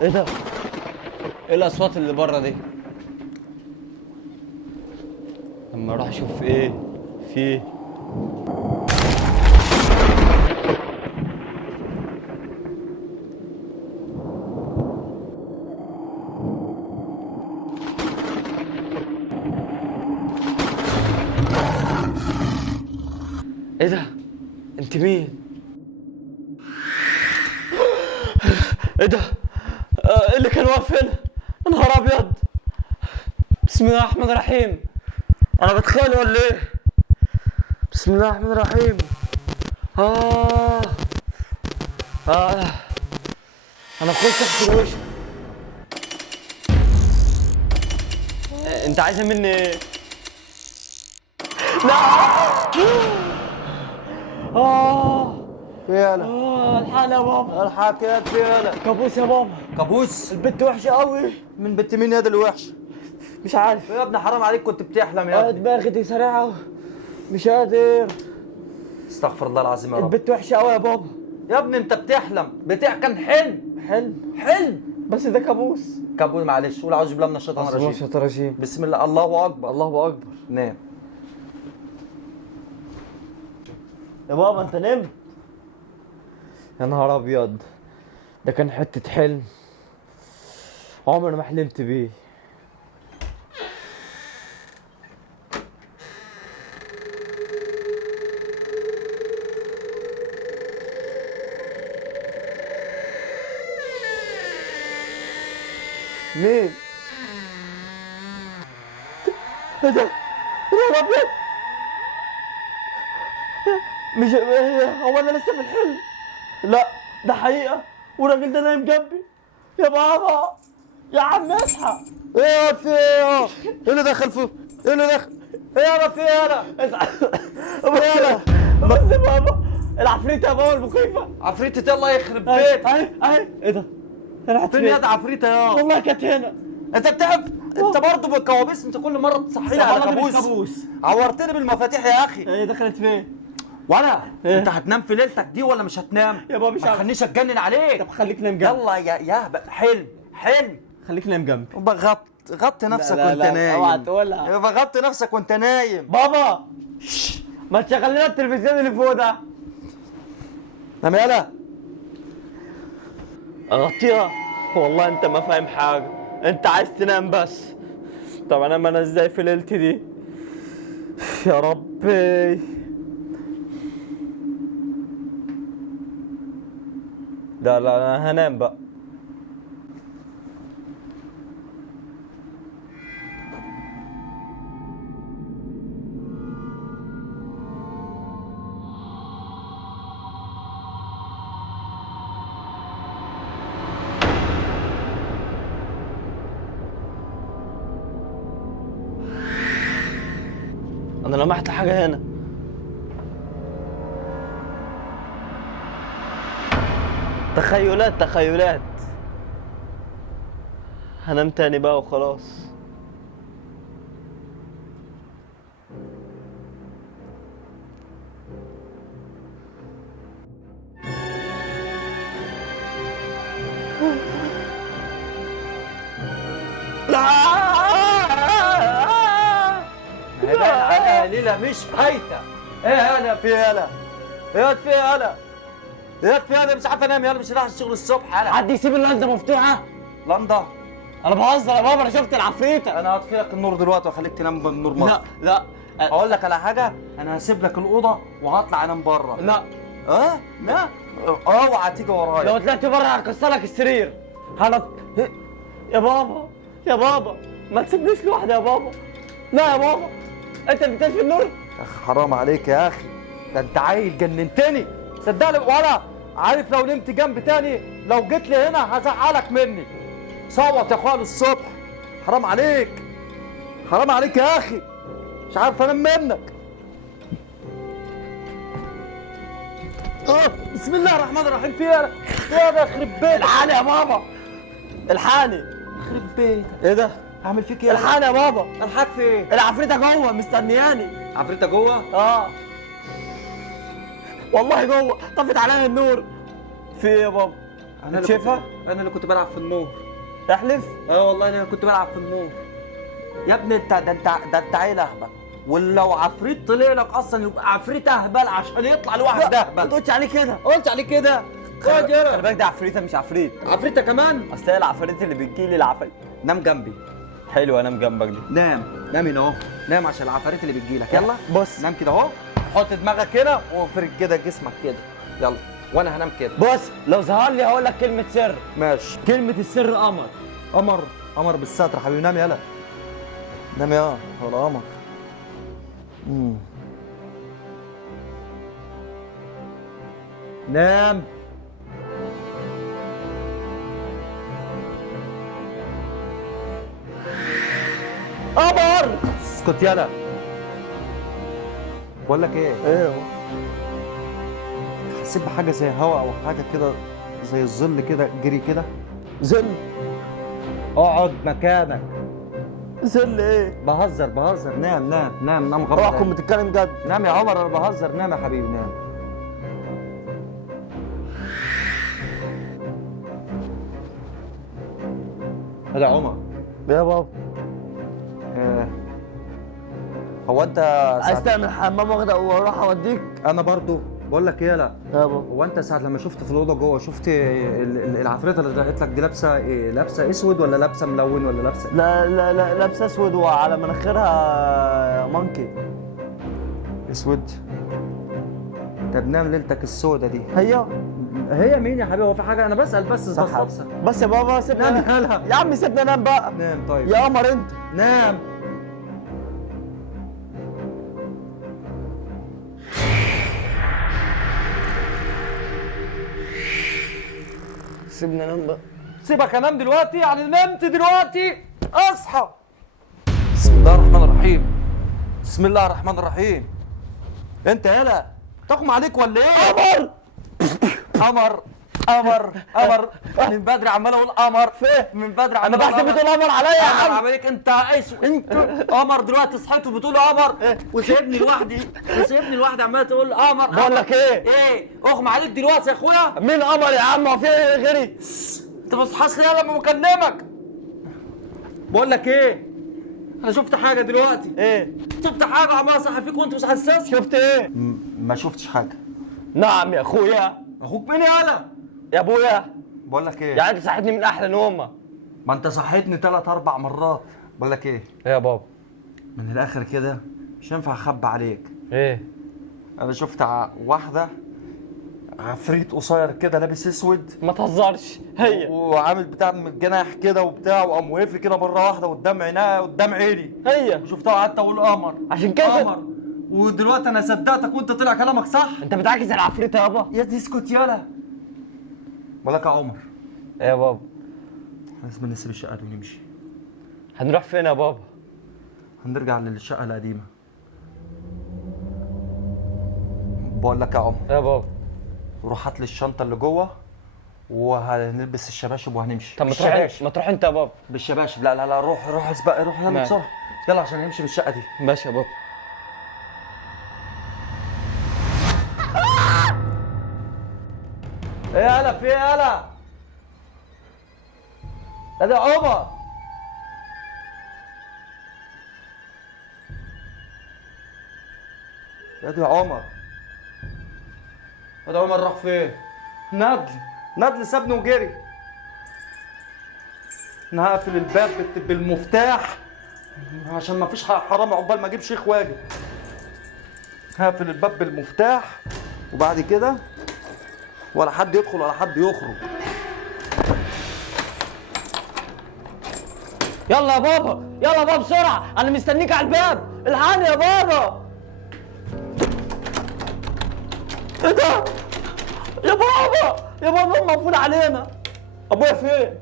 ايه ده؟ ايه الاصوات اللي بره دي؟ لما اروح اشوف ايه في ايه. ايه ده؟ انت مين؟ ايه ده؟ ايه اللي كان واقف هنا؟ يا نهار ابيض! بسم الله الرحمن الرحيم. انا بتخيل ولا ايه؟ بسم الله الرحمن الرحيم. آه آه أنا بخش أغسل وشي. أنت عايزة مني إيه؟ لا! فيلا الحقني يا بابا. الحق يا فيلا. كابوس يا بابا. كابوس؟ البت وحشة قوي. من بنت مين يا دي الوحش؟ مش عارف يا ابني حرام عليك، كنت بتحلم يا ابني. دماغي دي سريعة مش قادر. استغفر الله العظيم يا رب. البت وحشة قوي يا بابا. يا ابني انت بتحلم، كان حلم بس ده كابوس. كابوس. معلش قول اعوذ بالله من الشيطان الرجيم. بسم الله. الله اكبر. الله أكبر. نام يا بابا أنت نمت؟ يا نهار أبيض، ده كان حتة حلم عمري ما حلمت بيه. مين؟ ايه ده؟ يا نهار ابيض! مش هو انا لسه في الحلم؟ لا ده حقيقة، والراجل ده نايم جنبي. يا بابا يا عم اصحى. ايه في ايه اللي دخل فيه؟ ايه اللي دخل؟ ايه يا في ايه؟ بس يا بابا العفريتة يا بابا المخيفة. عفريتة الله يخرب بيتك. اهي ايه ده؟ راحت فين يا دي عفريتة يا؟ والله كانت هنا. انت بتعرف انت برضه بالكوابيس، انت كل مره تصحيني على كابوس. عورتني بالمفاتيح يا اخي. هي دخلت فين؟ ولا انت هتنام في ليلتك دي ولا مش هتنام؟ يا بابا مش عارف. ما تخلينيش اتجنن عليك. طب خليك نايم جنبي. يلا يا حلم. خليك نايم جنبي. غطي نفسك لا وانت لا نايم. اوعى تقولها. غطي نفسك وانت نايم. بابا ما تشغل لنا التلفزيون اللي فوق ده. نام يلا. اغطيها؟ والله انت ما فاهم حاجه، انت عايز تنام بس. طب انام انا ازاي في ليلتي دي يا ربي؟ لا انا هنام بقى. انا لمحت حاجه هنا. تخيلات. هنام تاني بقى وخلاص. انا ليلة مش فايته. ايه انا في يلا. ايه في يلا. ايه في يلا مش عارف انام. يلا مش رايح الشغل الصبح. يلا حد يسيب اللنده مفتوحه؟ لندا. انا بهزر يا بابا، انا شفت العفريته. انا هطفي لك النور دلوقتي واخليك تنام بالنور مصر. لا اقول لك على حاجه، انا هسيب لك الاوضه وهطلع انام بره. لا لا اوعى تيجي ورايا. لو طلعت بره هكسر لك السرير. يا بابا ما تسيبنيش لوحدي يا بابا. لا يا بابا انت بتطفي النور. حرام عليك يا اخي، ده انت عيل جننتني صدقني. ولا عارف لو نمت جنب تاني، لو جيت لي هنا هزعلك مني. صوت يا اخويا للصبح. حرام عليك يا اخي، مش عارف انام منك. بسم الله الرحمن الرحيم. يا يخرب بيتك. الحقني يا بابا، الحقني. يخرب بيتك. ايه ده؟ هعمل فيك ايه؟ الحقني يا بابا. الحاج في ايه؟ العفريته جوه مستنياني. عفريتة جوه؟ والله جوه، طفت عليا النور. في ايه يا بابا؟ انا شايفها؟ انا اللي كنت بلعب في النور. احلف. اه والله انا كنت بلعب في النور. يا ابني انت عيل اهبل، ولو عفريت طلع لك اصلا يبقى عفريت اهبل عشان يطلع لواحد ما اهبل. تقولش عليه كده. قلت عليه كده. اقعد خلي يلا. بالك ده عفريته مش عفريت. عفريتة كمان. اصل هي العفاريت اللي بتجيلي العفاريت. نام جنبي. حلو انام جنبك دي. نام هنا اهو. نام عشان العفاريت اللي بتجيلك. يلا بص نام كده اهو. حط دماغك كده وافرد كده جسمك كده. يلا وانا هنام كده. بص، لو ظهر لي هقول لك كلمه سر. ماشي. كلمه السر قمر. قمر بالستر حبيبي. نام يلا. نام يا ولا قمر. نام. قمر. اسكت يلا. بقول لك ايه؟ ايه؟ حسيت بحاجه زي هوا او حاجه كده، زي الظل كده جري كده. زل. اقعد مكانك. زل ايه؟ بهزر. نام غمض. اوعى تكون بتتكلم جد. نام يا عمر، انا بهزر. نام يا حبيبي نام. هذا عمر. يا بابا هو انت عايز تعمل حمام واروح اوديك؟ انا برضو بقول لك ايه. لا يا بابا هو انت ساعه لما شفت في الاوضه جوه شفت العفريته اللي راحت لك دي لابسه ايه؟ لابسه اسود ولا لابسه ملون ولا لابسه؟ لا لابسه اسود وعلى مناخيرها مونكي. اسود. طب نام ليلتك السودة دي. هي مين يا حبيبي؟ هو في حاجه؟ انا بسال بس بستفسر. بس يا بابا سيبنا نام يلا. يا عم سيبنا نام بقى. نام طيب يا قمر انت. نام. سيبنا نام بقى. سيبك انام دلوقتي؟ يعني نمت دلوقتي؟ اصحى. بسم الله الرحمن الرحيم. بسم الله الرحمن الرحيم. انت يالا تقوم عليك ولا ايه؟ قمر من بدري عمال اقول قمر. فين؟ من بدري انا عمال بحسب بتقول قمر عليا يا عم. عليك انت اسود. انت قمر دلوقتي صحيت وبتقول قمر وسيبني لوحدي عمال تقول قمر. بقول لك ايه؟ ايه؟ اغمى عليك دلوقتي يا اخويا. مين قمر يا عم؟ هو في غيري؟ انت ما تصحاش ليه لما بكلمك؟ بقول لك ايه؟ انا شفت حاجه دلوقتي. ايه؟ شفت حاجه عمال اصحى فيك وانت مش حساس. شفت ايه؟ ما شفتش حاجه. نعم يا اخويا. اخوك مين يالا؟ يا ابويا. بقول لك ايه؟ يعني انت صحيتني من احلى نومه. ما انت صحيتني 3 4 مرات. بقول لك ايه؟ ايه يا بابا؟ من الاخر كده مش ينفع اخبي عليك. ايه؟ انا شفت واحده عفريت قصير كده لابس اسود. ما تهزرش. هي وعامل بتاع من الجناح كده وبتاع، وقام وقف لي كده مره واحده قدام عينها قدام عيني. هي شفتها وقعدت اقول قمر. عشان كده قمر. ودلوقتي انا صدقتك وانت طلع كلامك صح. انت بتعكس العفريت يابا. يا دي اسكت يالا. بقول لك يا عمر. ايه يا بابا؟ لازم نسيب الشقه دي ونمشي. هنروح فين يا بابا؟ هنرجع للشقه القديمه. بقول لك يا عمر. ايه يا بابا؟ روح هات لي الشنطه اللي جوه وهنلبس الشباشب وهنمشي. طب ما تروح انت يا بابا. بالشباشب. لا روح اسبق. روح يلا بسرعه. يلا عشان نمشي من الشقه دي. ماشي يا بابا. ايه يالا؟ في ايه يالا؟ ايه ده عمر؟ يا دي عمر. يا ده عمر راح فين؟ ندل سابني وجري. انا هقفل الباب بالمفتاح عشان ما فيش حرامي عقبال ما اجيب شيخ واجب. هقفل الباب بالمفتاح وبعد كده ولا حد يدخل ولا حد يخرج. يلا يا بابا، يلا يا بابا بسرعة، أنا مستنيك على الباب، الحقني يا بابا. إيه ده؟ يا بابا، يا بابا مقفول علينا. أبويا فين؟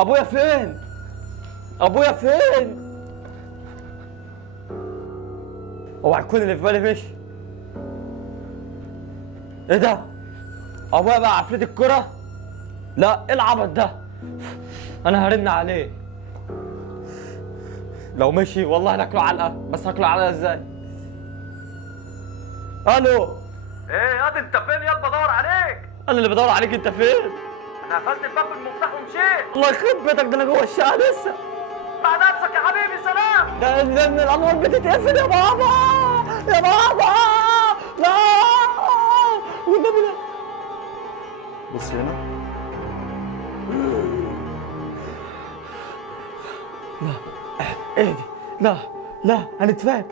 أبويا فين؟ أبويا فين؟ اوعى يكون اللي في بالي مشي. إيه ده؟ أبويا بقى عفريت الكرة؟ لا، إيه العبط ده؟ أنا هرن عليه. لو مشي والله هناكله علقه، بس هاكله علقه ازاي؟ الو. ايه ياض انت فين ياض؟ بدور عليك. انا اللي بدور عليك، انت فين؟ انا قفلت الباب بالمفتاح ومشيت. الله يخرب بيتك، ده انا جوه الشقه لسه. مع نفسك يا حبيبي، سلام. ده من الانوار بتتقفل يا بابا، يا بابا. لا والنبي لا. بص هنا. اهدي. لا هنتفاهم.